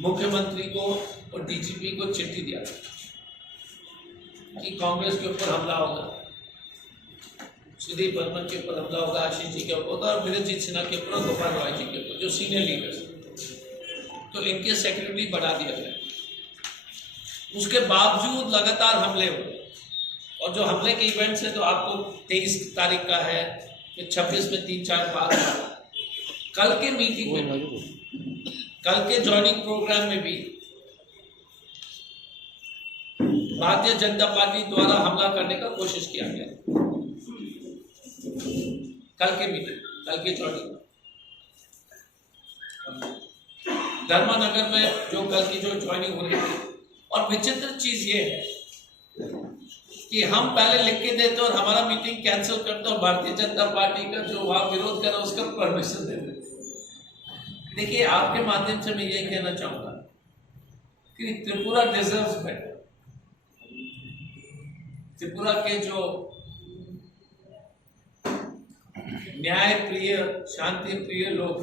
मुख्यमंत्री को और डीजीपी को चिट्ठी दिया कि कांग्रेस के ऊपर हमला होगा, सुदीप बर्मन के ऊपर हमला होगा, आशीष जी के ऊपर और वीरजीत सिन्हा के ऊपर, गोपाल रॉय जी के ऊपर, जो सीनियर लीडर्स। तो इनके सेक्रेटरी बढ़ा दिया गया। उसके बावजूद लगातार हमले हुए और जो हमले के इवेंट्स है तो आपको 23 तारीख का है, फिर 26 में 3-4 बार, कल के मीटिंग में, कल के ज्वाइनिंग प्रोग्राम में भी भारतीय जनता पार्टी द्वारा हमला करने का कोशिश किया गया। कल के मीटिंग, कल के ज्वाइनिंग धर्मानगर में जो कल की जो ज्वाइनिंग हो रही थी। और विचित्र चीज ये है कि हम पहले लिख के देते और हमारा मीटिंग कैंसिल करते और भारतीय जनता पार्टी का जो वहां विरोध कर रहा है उसका परमिशन दे देते। देखिए, आपके माध्यम से मैं ये कहना चाहूंगा कि त्रिपुरा डिजर्व्स बेटर। त्रिपुरा के जो न्याय प्रिय, शांति प्रिय लोग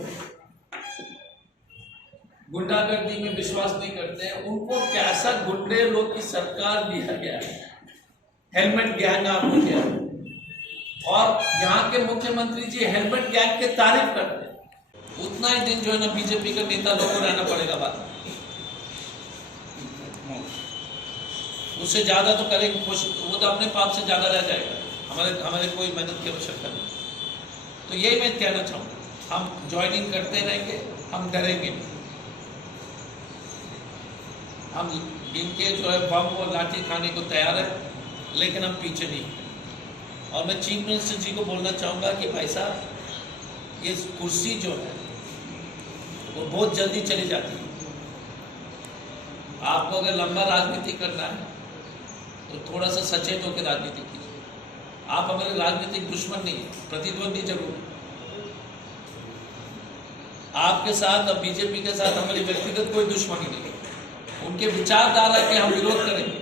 गुंडागर्दी में विश्वास नहीं करते हैं, उनको कैसा गुंडे लोग की सरकार दिया गया है, हेलमेट गैंग आपको दिया। और यहाँ के मुख्यमंत्री जी हेलमेट गैंग के तारीफ करते हैं। उतना ही दिन जो है ना बीजेपी का नेता लोगों को रहना पड़ेगा बात, उससे ज्यादा तो करेंगे कोशिश, वो तो अपने पाप से ज्यादा रह जाएगा। हमारे कोई मेहनत की आवश्यकता नहीं। तो यही मैं कहना चाहूँगा, हम ज्वाइनिंग करते रहेंगे, हम डरेंगे नहीं। हम इनके जो है बम और लाठी खाने को तैयार है, लेकिन हम पीछे नहीं। और मैं चीफ मिनिस्टर जी को बोलना चाहूँगा कि भाई साहब, ये कुर्सी जो है वो बहुत जल्दी चली जाती है। आपको अगर लंबा राजनीति करना है तो थोड़ा सा सचेत होकर राजनीति कीजिए। आप हमारे राजनीतिक दुश्मन नहीं है, प्रतिद्वंदी जरूर है। आपके साथ और बीजेपी के साथ हमारी व्यक्तिगत कोई दुश्मनी नहीं है। उनके विचारधारा के हम विरोध करेंगे,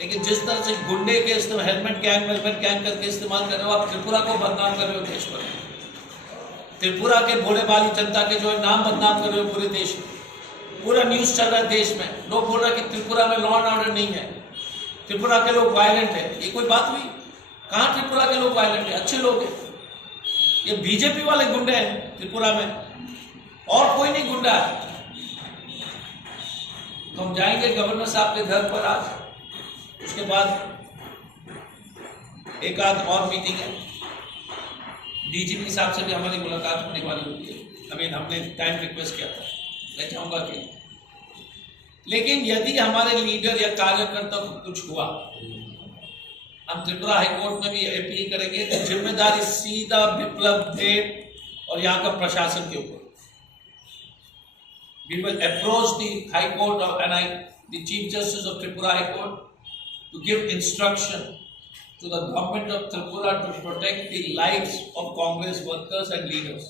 लेकिन जिस तरह से गुंडे के इस्तेमाल, हेलमेट गैंग, वेलफेयर गैंग करके इस्तेमाल कर रहे हो, आप त्रिपुरा को बदनाम कर रहे हो देश भर। त्रिपुरा के भोले भाली जनता के जो है नाम बदनाम कर रहे हो पूरे देश में। पूरा न्यूज चल रहा है देश में, लोग बोल रहे हैं कि त्रिपुरा में लॉ एंड ऑर्डर नहीं है, त्रिपुरा के लोग वायलेंट है। ये कोई बात हुई? कहाँ त्रिपुरा के लोग वायलेंट है? अच्छे लोग हैं। ये बीजेपी वाले गुंडे हैं त्रिपुरा में, और कोई नहीं गुंडा है। तो हम जाएंगे गवर्नर साहब के घर पर आज, उसके बाद एक आध और मीटिंग है, डीजीपी साहब से भी हमारी मुलाकात होने वाली होती है। हमने टाइम रिक्वेस्ट किया था, मैं चाहूंगा कि, लेकिन यदि हमारे लीडर या कार्यकर्ता को कुछ हुआ, हम त्रिपुरा हाईकोर्ट में भी अपील करेंगे। तो जिम्मेदारी सीधा बिप्लब देव और यहाँ का प्रशासन के ऊपर। We will approach the High Court and the Chief Justice of Tripura High Court to give instruction to the government of Tripura to protect the lives of Congress workers and leaders.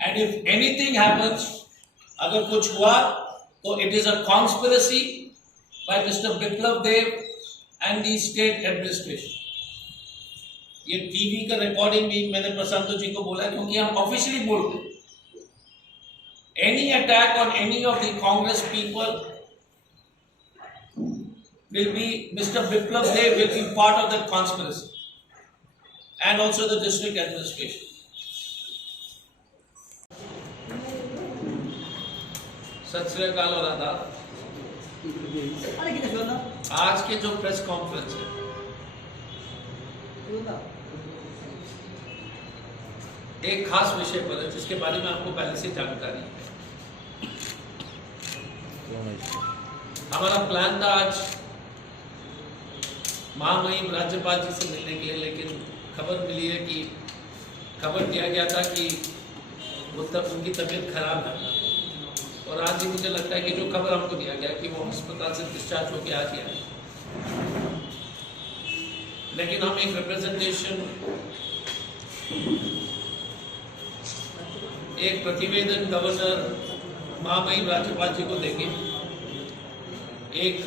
And if anything happens, अगर कुछ हुआ, तो it is a conspiracy by Mr. Biplab Dev and the state administration. ये TV का recording भी मैंने प्रशांत जी को बोला, क्योंकि हम ऑफिशियली बोलते हैं। Any attack on any of the Congress people will be, Mr. Biplab Dev will be part of that conspiracy, and also the district administration. सत श्री अकाल और आदाब। आज के जो प्रेस कॉन्फ्रेंस है, एक खास विषय पर है जिसके बारे में आपको पहले से जानकारी है। हमारा प्लान था आज महामहिम राज्यपाल जी से मिलने के लिए, लेकिन खबर मिली है कि खबर दिया गया था कि वो तब उनकी तबीयत खराब है। और आज ही मुझे लगता है कि जो खबर हमको दिया गया कि वो अस्पताल से डिस्चार्ज होकर आज ही आए। लेकिन हम एक रिप्रेजेंटेशन, एक प्रतिवेदन गवर्नर महामहिम राज्यपाल जी को देंगे। एक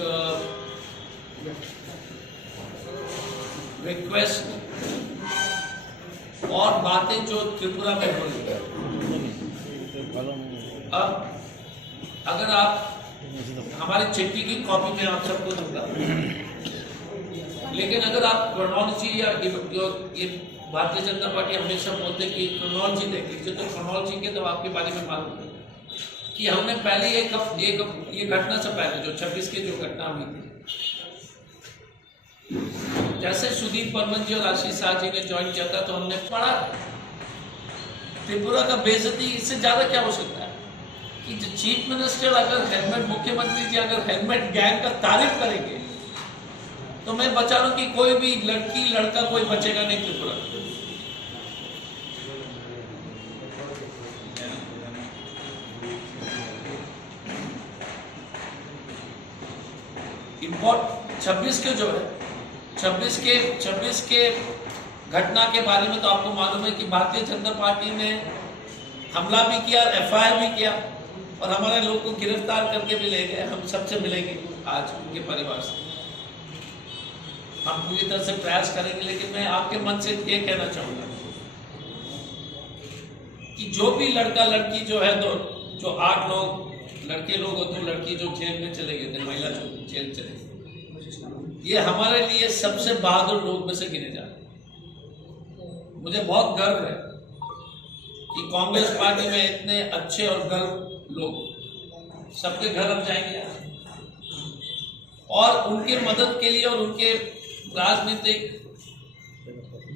रिक्वेस्ट और बातें जो त्रिपुरा में हो रही है। अब अगर आप हमारी चिट्ठी की कॉपी में आप सबको दूंगा, लेकिन अगर आप क्रोनोलॉजी या ये भारतीय जनता पार्टी हमेशा बोलते कि क्रोनोलॉजी देख लीजिए, तो क्रोनोलॉजी के तो आपके बारे में मालूम है कि हमने पहले ये घटना से पहले जो 26 की जो घटना हुई थी, जैसे सुदीप बर्मन जी और आशीष शाह जी ने ज्वाइन किया था, तो हमने पढ़ा त्रिपुरा का बेइज्जती इससे ज्यादा क्या हो सकता है कि जो चीफ मिनिस्टर अगर हेलमेट, मुख्यमंत्री जी अगर हेलमेट गैंग का तारीफ करेंगे, तो मैं बचा रहा हूं कि कोई भी लड़की लड़का कोई बचेगा नहीं त्रिपुरा। इंपॉर्ट 26 के जो है 26 के घटना के बारे में तो आपको मालूम है कि भारतीय जनता पार्टी ने हमला भी किया, एफआईआर भी किया और हमारे लोग को गिरफ्तार करके भी ले गए। हम सबसे मिलेंगे आज उनके परिवार से, हम पूरी तरह से प्रयास करेंगे। लेकिन मैं आपके मन से ये कहना चाहूंगा कि जो भी लड़का लड़की जो है, जो 8 लोग लड़के लोग और 2 लड़की जो जेल में चले गए थे, महिला जो जेल चले गए, ये हमारे लिए सबसे बहादुर लोग में से गिने जाते हैं। मुझे बहुत गर्व है कि कांग्रेस पार्टी में इतने अच्छे और गर्व लोग सबके घर अब जाएंगे और उनके मदद के लिए और उनके राजनीतिक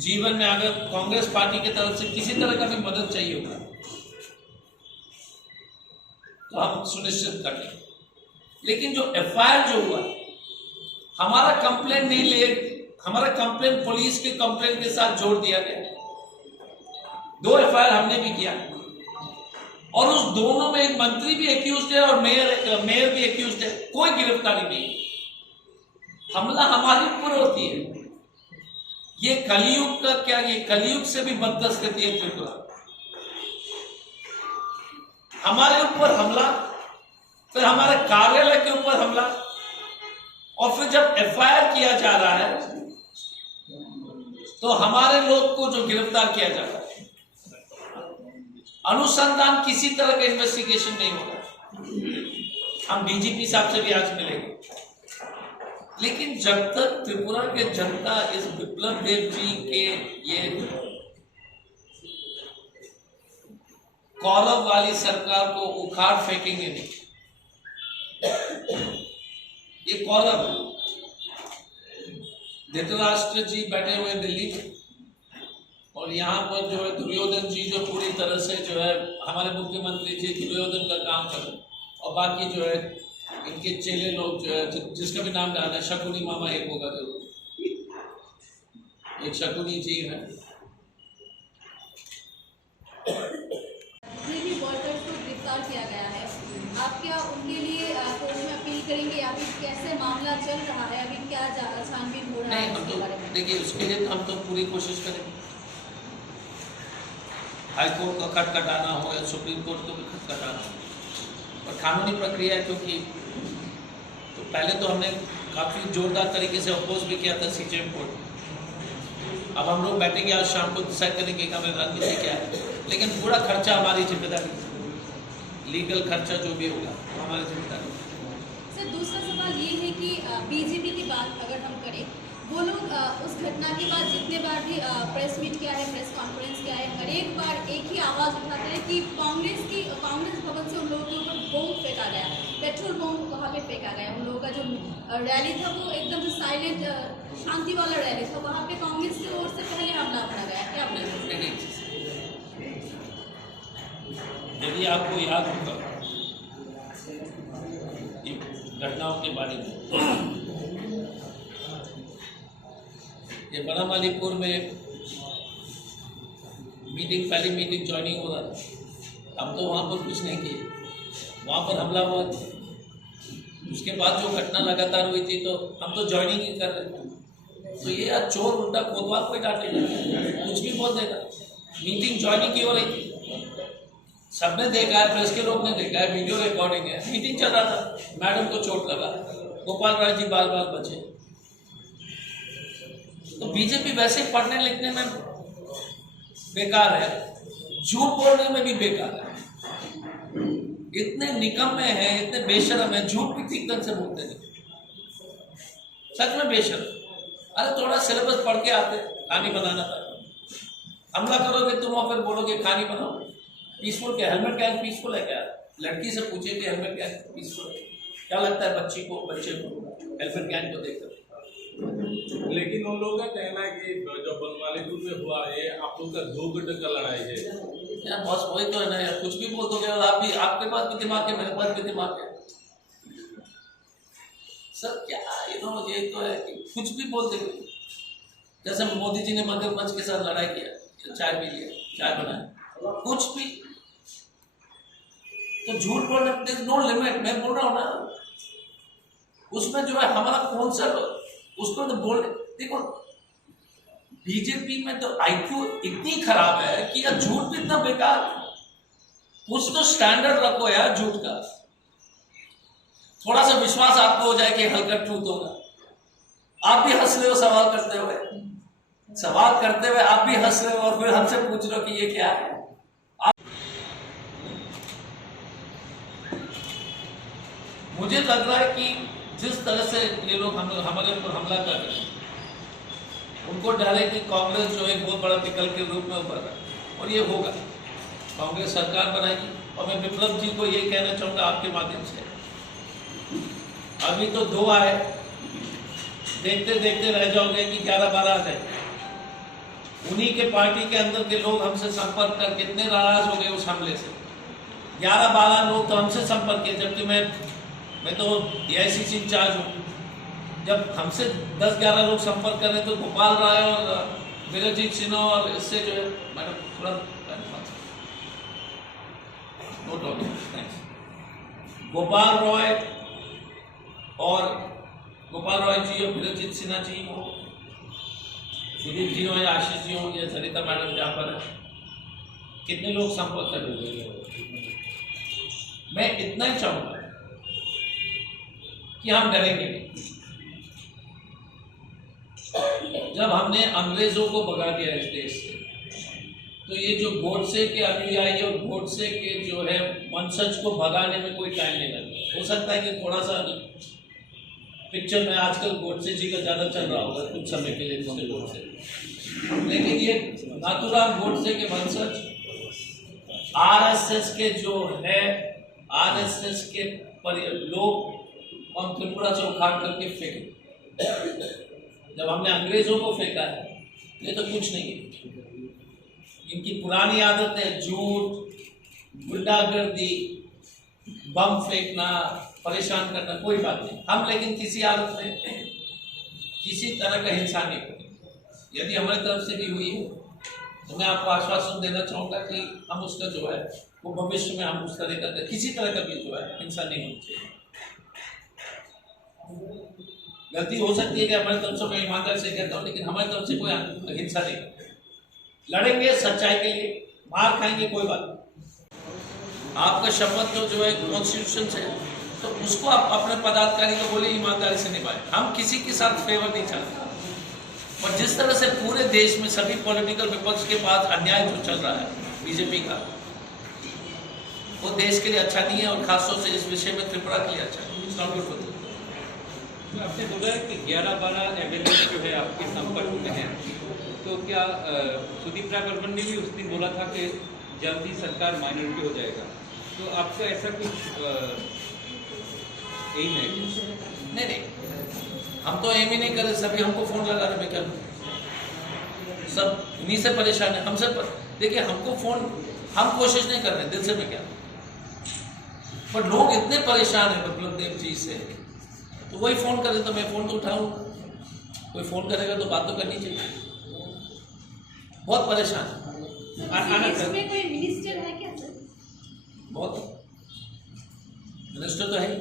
जीवन में अगर कांग्रेस पार्टी की तरफ से किसी तरह का भी मदद चाहिए होगा तो हम सुनिश्चित कर लेंगे। लेकिन जो एफआईआर जो हुआ, हमारा कंप्लेंट नहीं ले, हमारा कंप्लेंट पुलिस के कंप्लेंट के साथ जोड़ दिया गया। 2 एफआईआर हमने भी किया और उस दोनों में एक मंत्री भी एक्यूज्ड है और मेयर भी एक्यूज्ड है, कोई गिरफ्तारी नहीं। हमला हमारे ऊपर होती है। ये कलयुग का क्या, ये कलयुग से भी बदतर स्थिति है त्रिपुरा। हमारे ऊपर हमला, फिर हमारे कार्यालय के ऊपर हमला, और फिर जब एफआईआर किया जा रहा है तो हमारे लोग को जो गिरफ्तार किया जा रहा है, अनुसंधान किसी तरह का इन्वेस्टिगेशन नहीं होगा। हम डीजीपी साहब से भी आज मिलेंगे। लेकिन जब तक त्रिपुरा के जनता इस विप्लव देव जी के ये कौरव वाली सरकार को उखाड़ फेंकेंगे नहीं, ये कौरव धृतराष्ट्र जी बैठे हुए दिल्ली में और यहाँ पर जो है दुर्योधन जी जो पूरी तरह से जो है हमारे मुख्यमंत्री जी दुर्योधन का काम कर रहे हैं, और बाकी जो है इनके चेले लोग जो है जिसका भी नाम डालना है, शकुनी मामा एक होगा जरूर, एक शकुनी जी है। गिरफ्तार किया गया है, आप क्या उनके लिए कोर्ट में अपील करेंगे या फिर कैसे मामला चल रहा है, अभी क्या छानबीन हो रहा है? हम तो देखिए उसके लिए हम तो पूरी कोशिश करेंगे, हाई कोर्ट का खटखटाना हो या सुप्रीम कोर्ट को भी खटखटाना हो, और कानूनी प्रक्रिया है क्योंकि तो पहले तो हमने काफ़ी जोरदार तरीके से अपोज भी किया था सीजेएम कोर्ट। अब हम लोग बैठेंगे आज शाम को डिसाइड करेंगे कि हमें रणनीति क्या है, लेकिन पूरा खर्चा हमारी जिम्मेदारी, लीगल खर्चा जो भी होगा वो हमारी जिम्मेदारी। सर दूसरा सवाल ये है कि बीजेपी की बात अगर हम करें, वो लोग उस घटना के बाद जितने बार भी प्रेस मीट किया है, प्रेस कॉन्फ्रेंस किया है, हर एक बार एक ही आवाज़ उठाते हैं कि कांग्रेस भवन से उन लोगों के ऊपर बम फेंका गया, पेट्रोल बम वहाँ पे फेंका गया। उन लोगों का जो रैली था वो एकदम से साइलेंट शांति वाला रैली था, वहाँ पे कांग्रेस की ओर से पहले हमला करा गया। क्या यदि आपको याद होगा घटनाओं के बारे में, ये बड़ा मालीपुर में पहली मीटिंग ज्वाइनिंग हो रहा था, हम तो वहाँ पर कुछ नहीं किए, वहाँ पर हमला हुआ। उसके बाद जो घटना लगातार हुई थी तो हम तो ज्वाइनिंग ही कर रहे थे। तो ये यार चोर उल्टा कोतवाल कोई डांटेगा, कुछ भी बोल देगा। मीटिंग ज्वाइनिंग की हो रही थी, सबने देखा है, प्रेस के लोग ने देखा है, वीडियो रिकॉर्डिंग है, मीटिंग चल रहा था, मैडम को चोट लगा, गोपाल राय जी बाल बाल बचे। तो बीजेपी वैसे पढ़ने लिखने में बेकार है, झूठ बोलने में भी बेकार है। इतने निकम्मे हैं, इतने बेशरम हैं, झूठ भी ठीक ढंग से बोलते नहीं, सच में बेशरम। अरे थोड़ा सिलेबस पढ़ के आते, कहानी बनाना था। हमला करोगे तुम और फिर बोलोगे कहानी बनाओ। पीसफुल क्या, हेलमेट क्या पीसफुल है क्या? लड़की से पूछे कि हेलमेट क्या पीसफुल है, क्या लगता है बच्चे को हेलमेट गैंग को देखकर? लेकिन उन लोगों का कहना है कि जो बनमालीपुर में हुआ है आप लोग का 2 गट का लड़ाई है। यार बॉस वही तो है ना यार, कुछ भी बोल दोगे और आप भी, आपके पास भी दिमाग है, मेरे पास भी दिमाग है सर। क्या ये तो है कि कुछ भी बोल देंगे। जैसे मोदी जी ने मगरमच्छ के साथ लड़ाई किया, चाय पी लिया, चाय बनाया, कुछ भी तो झूठ बोलने नो लिमिट। मैं बोल रहा हूँ ना, उसमें जो है हमारा कौन सा उसको तो बोल देखो। बीजेपी में तो आईक्यू इतनी खराब है कि यार झूठ भी इतना बेकार है। कुछ तो स्टैंडर्ड रखो यार झूठ का। थोड़ा सा विश्वास आपको हो जाए कि हल्का ट्रूथ होगा। आप भी हंस रहे हो सवाल करते हुए आप भी हंस रहे हो और फिर हमसे पूछ रहे हो कि ये क्या है। मुझे लग रहा है कि जिस तरह से ये लोग हमारे ऊपर हमला कर रहे हैं, उनको डाले कि कांग्रेस जो एक बहुत बड़ा विकल्प के रूप में उभर रहा है, और ये होगा। कांग्रेस सरकार बनाएगी। और मैं विप्लव जी को ये कहना चाहूंगा आपके माध्यम से, अभी तो 2 आए, देखते देखते रह जाओगे कि 11-12 आ जाए। उन्हीं के पार्टी के अंदर के लोग हमसे संपर्क कर कितने नाराज हो गए उस हमले से। 11-12 लोग तो हमसे संपर्क किए, जबकि मैं तो AICC इंचार्ज हूँ। जब हमसे 10-11 लोग संपर्क कर रहे तो गोपाल राय और वीरजीत सिन्हा और इससे जो है मैडम तुरंत गोपाल रॉय जी और वीरजीत सिन्हा जी हो, सुदीप जी हो या आशीष जी हो या सरिता मैडम जहाँ पर है, कितने लोग संपर्क कर रहे हैं। मैं इतना ही चाहूंगा कि हम डरेंगे नहीं। जब हमने अंग्रेजों को भगा दिया इस देश से, तो ये जो गोडसे के अनुयायी और गोडसे के जो है वंशज को भगाने में कोई टाइम नहीं लगता। हो सकता है कि थोड़ा सा पिक्चर में आजकल गोडसे जी का ज्यादा चल रहा होगा कुछ समय के लिए गोडसे, लेकिन ये नाथूराम गोडसे के वंशज RSS के जो है RSS के लोग हम त्रिपुरा से उखाड़ करके फेंके। जब हमने अंग्रेजों को फेंका है, ये तो कुछ नहीं है। इनकी पुरानी आदत है झूठ, गुंडागर्दी, बम फेंकना, परेशान करना, कोई बात नहीं। हम लेकिन किसी हालत में किसी तरह का हिंसा नहीं करेंगे। यदि हमारी तरफ से भी हुई है तो मैं आपको आश्वासन देना चाहूंगा कि हम उसका जो है वो भविष्य में हम उस तरह का किसी तरह का भी जो है हिंसा नहीं होनी चाहिए। गलती हो सकती है कि हमारी तरफ से, मैं ईमानदारी से कहता हूँ, लेकिन हमारी तरफ से कोई हिंसा नहीं करते। लड़ेंगे सच्चाई के लिए, मार खाएंगे, कोई बात नहीं। आपका शपथ जो है कॉन्स्टिट्यूशन से, तो उसको आप अपने पदाधिकारी को बोले ईमानदारी से निभाएं। हम किसी के साथ फेवर नहीं चाहते, और जिस तरह से पूरे देश में सभी पॉलिटिकल विपक्ष के पास अन्याय जो चल रहा है बीजेपी का, वो देश के लिए अच्छा नहीं है, और खासतौर से इस विषय में त्रिपुरा के लिए अच्छा है। It's not good for them. आपने बोला है कि 11-12 MLA जो है आपके संपर्क में हैं, तो क्या सुदीप राय बर्मन ने भी उस दिन बोला था कि जल्द ही सरकार माइनॉरिटी हो जाएगा, तो आपका ऐसा कुछ एम है? नहीं, हम तो एम ही नहीं कर रहे। सभी हमको फोन लगा रहे हैं, क्या सब उन्हीं से परेशान है, हमसे देखिए हमको फोन, हम कोशिश नहीं कर रहे दिल से में क्या, पर लोग इतने परेशान है विप्लव देव जी से, तो वही फोन करे तो मैं फोन तो उठाऊंगा। कोई फोन करेगा तो बात तो करनी चाहिए। बहुत परेशान है। इसमें कोई मिनिस्टर है क्या सर? बहुत मिनिस्टर तो है ही।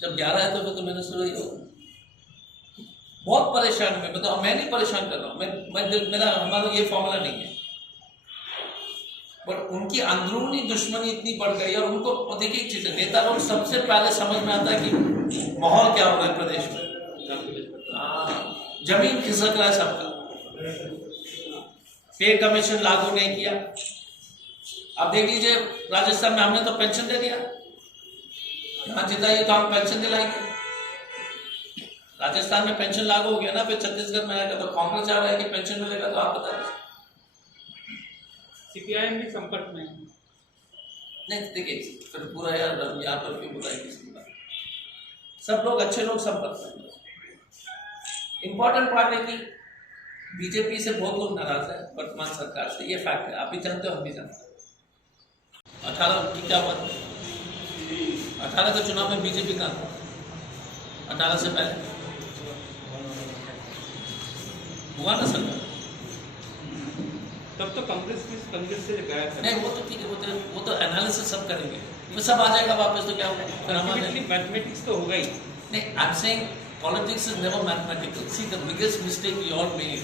जब 11 है तो मिनिस्टर ही होगा। बहुत परेशान है। मैं नहीं परेशान कर रहा हूँ, मेरा हमारा ये फॉर्मूला नहीं है, पर उनकी अंदरूनी दुश्मनी इतनी बढ़ गई। और उनको देखिए एक चीज है, नेता लोग सबसे पहले समझ में आता है कि माहौल क्या हो रहा है प्रदेश में। जमीन खिसक रहा है सबका। पे कमीशन लागू नहीं किया, आप देख लीजिए राजस्थान में हमने तो पेंशन दे दिया, यहाँ जिताइए तो हम पेंशन दिलाएंगे। राजस्थान में पेंशन लागू हो गया ना, फिर छत्तीसगढ़ में आएगा तो कांग्रेस चाह रहा है कि पेंशन मिलेगा, तो आप बताइए। सीपीआईएम भी संपर्क में है। नहीं देखिए, फिर पूरा यार यहाँ पर क्यों बुलाई किसी बात, सब लोग अच्छे लोग संपर्क में। इंपॉर्टेंट पार्ट है कि बीजेपी से बहुत लोग नाराज है वर्तमान सरकार से, ये फैक्ट है, आप भी जानते हो, हम भी जानते हैं। 18 की क्या बात, 18 के चुनाव में बीजेपी का 18 से पहले हुआ ना सरकार, तब तो कांग्रेस से गया था। नहीं वो तो ठीक है, वो तो एनालिसिस सब करेंगे, फिर सब आ जाएगा वापस, तो क्या होगा फिर हमारे मैथमेटिक्स तो होगा ही। नहीं, I am saying politics is never mathematical. See, the biggest mistake we all made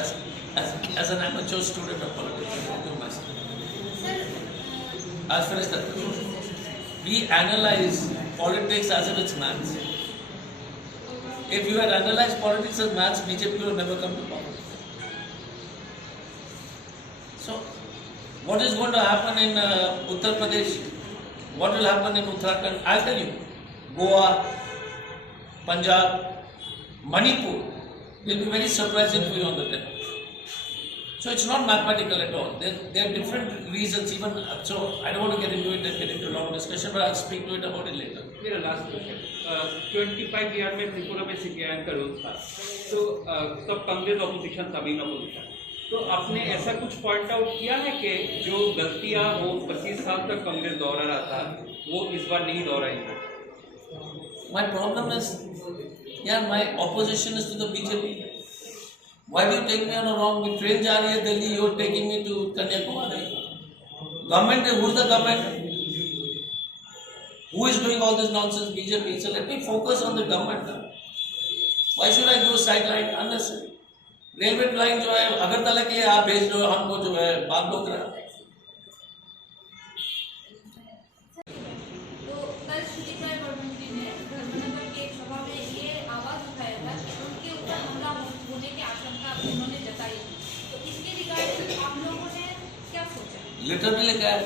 as an amateur student of politics, I do myself. I'll finish that. We analyze politics as if it's maths. If you had analyzed politics as maths, BJP will never come to power. So, what is going to happen in Uttar Pradesh? What will happen in Uttarakhand? I'll tell you. Goa, Punjab, Manipur will be very surprising to you on the 10th. So it's not mathematical at all. There are different reasons even. So I don't want to get into it and get into a long discussion, but I'll speak to it about it later. मेरा last question, 25 year में त्रिपुरा में CPIM का role था, तो तब Congress opposition था, बीना था, तो आपने ऐसा कुछ पॉइंट आउट किया है कि जो गलतियां वो 25 साल तक कांग्रेस दोहरा रहा था वो इस बार नहीं दोहराएंगे? My problem is, yeah, my opposition is to the BJP. Why do you take me on a wrong way? Train जा रही है Delhi, you're taking me to Kanyakumari. Government, who's the government? Who is doing all this nonsense? BJP. So let me focus on the government. Why should I go sideline unnecessary? Railway line जो है अगरतला के लिए आप भेज दो, हमको जो है बागडोगरा। लेटर भी लिखा है,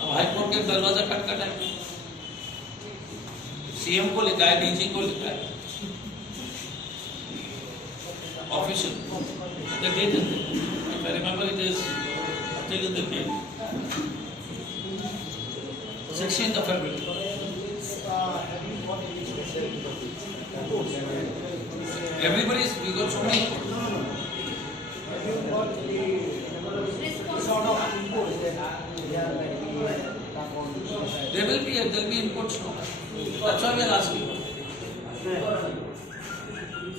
अब हाईकोर्ट के दरवाजा खटखटा है, सीएम को लिखा है, डीजी को लिखा है, official. The date is there. If I remember, it is, I'll tell you the date. 16th of February. Everybody's, we got so many. There will be inputs. That's why we are asking.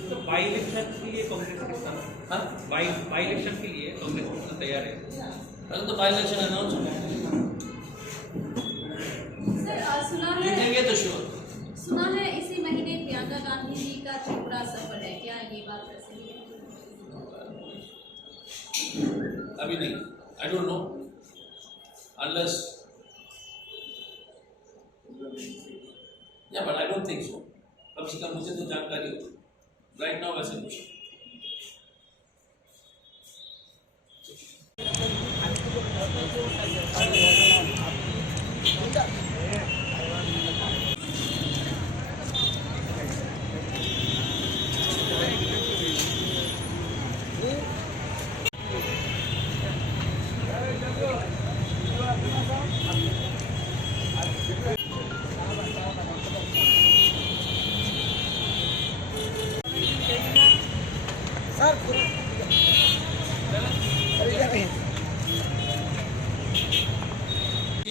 तो by election के लिए कांग्रेस कितना, by election के लिए कांग्रेस कितना तैयार है? पहले तो बाई इलेक्शन अनाउंस हो, सर सुना है, जीतेंगे तो श्योर। सुना है इसी महीने प्रियंका गांधी जी का त्रिपुरा सफर है, क्या ये बात सही है? अभी नहीं, I don't know, unless, yeah, but I don't think so. कम से कम मुझे तो जानकारी हो, right now वैसे कुछ।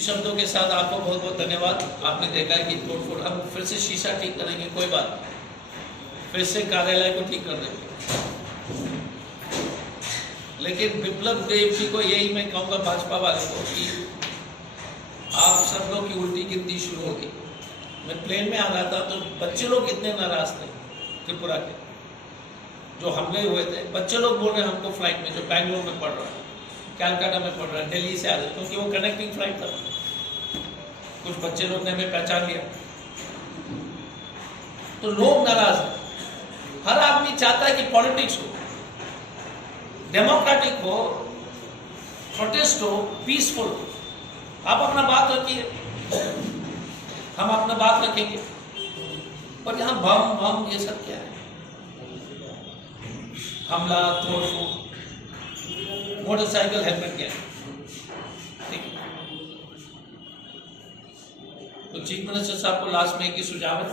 शब्दों के साथ आपको बहुत बहुत धन्यवाद। आपने देखा है कि तोड़फोड़, हम फिर से शीशा ठीक करेंगे, कोई बात नहीं, फिर से कार्यालय को ठीक कर देंगे। लेकिन विप्लव देव जी को यही मैं कहूँगा, भाजपा वालों को, कि आप सब लोग की उल्टी गिनती शुरू होगी। मैं प्लेन में आ रहा था तो बच्चे लोग इतने नाराज थे त्रिपुरा के जो हमले हुए थे, बच्चे लोग बोल रहे हैं हमको फ्लाइट में, जो बैंगलोर में पढ़ रहा है, कैलकाटा में पढ़ रहा है, दिल्ली से आ रहे, क्योंकि वो कनेक्टिंग फ्लाइट था। कुछ बच्चे लोग ने हमें पहचान लिया, तो लोग नाराज हैं। हर आदमी चाहता है कि पॉलिटिक्स हो, डेमोक्रेटिक हो, प्रोटेस्ट हो, पीसफुल हो, आप अपना बात रखिए, हम अपना बात रखेंगे। पर यहाँ बम बम ये सब क्या है? हमला, तोड़ फोड़, मोटरसाइकिल हेलमेट क्या है? ठीक। तो चीफ मिनिस्टर साहब को लास्ट में एक ही सुझाव है,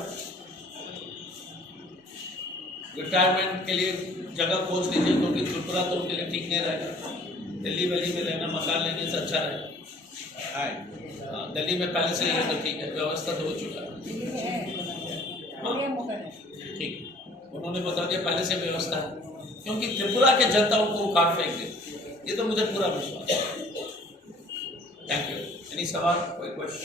रिटायरमेंट के लिए जगह खोज लीजिए, क्योंकि त्रिपुरा तो उनके लिए ठीक नहीं रहेगा। दिल्ली वैली में रहना, मकान लेने से अच्छा रहेगा। दिल्ली में पहले से ही है तो ठीक है, व्यवस्था तो हो चुका है। ठीक, उन्होंने बता दिया पहले से व्यवस्था है, क्योंकि त्रिपुरा के जनता को काट फेंक दे, ये तो मुझे पूरा विश्वास है। Thank you. एनी सवाल, कोई क्वेश्चन?